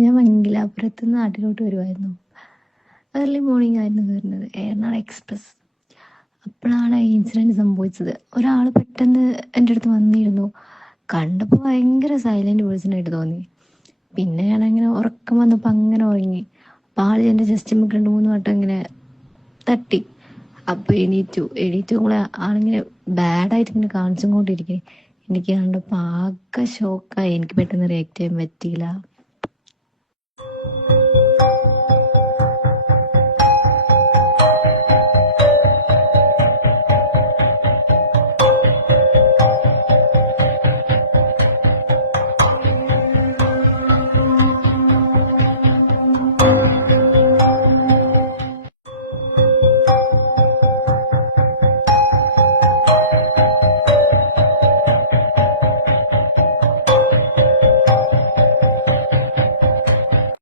ഞാൻ മംഗലാപുരത്ത് നിന്ന് നാട്ടിലോട്ട് വരുമായിരുന്നു. ഏർലി മോർണിംഗ് ആയിരുന്നു വരുന്നത്, എറണാകുളം എക്സ്പ്രസ്. അപ്പോഴാണ് ഈ ഇൻസിഡൻറ്റ് സംഭവിച്ചത്. ഒരാൾ പെട്ടെന്ന് എൻ്റെ അടുത്ത് വന്നിരുന്നു. കണ്ടപ്പോൾ ഭയങ്കര സൈലൻറ്റ് പേഴ്സണായിട്ട് തോന്നി. പിന്നെ ഞാനങ്ങനെ ഉറക്കം വന്നപ്പോൾ അങ്ങനെ ഉറങ്ങി. അപ്പോൾ ആൾ എൻ്റെ ജസ്റ്റ് 2-3 വട്ടം ഇങ്ങനെ തട്ടി. അപ്പോൾ എണീറ്റു നമ്മളെ ആളിങ്ങനെ ബാഡായിട്ട് ഇങ്ങനെ കാണിച്ചും കൊണ്ടിരിക്കേ. എനിക്ക് കണ്ടപ്പോൾ ആകെ ഷോക്കായി. എനിക്ക് പെട്ടെന്ന് റിയാക്ട് ചെയ്യാൻ പറ്റിയില്ല.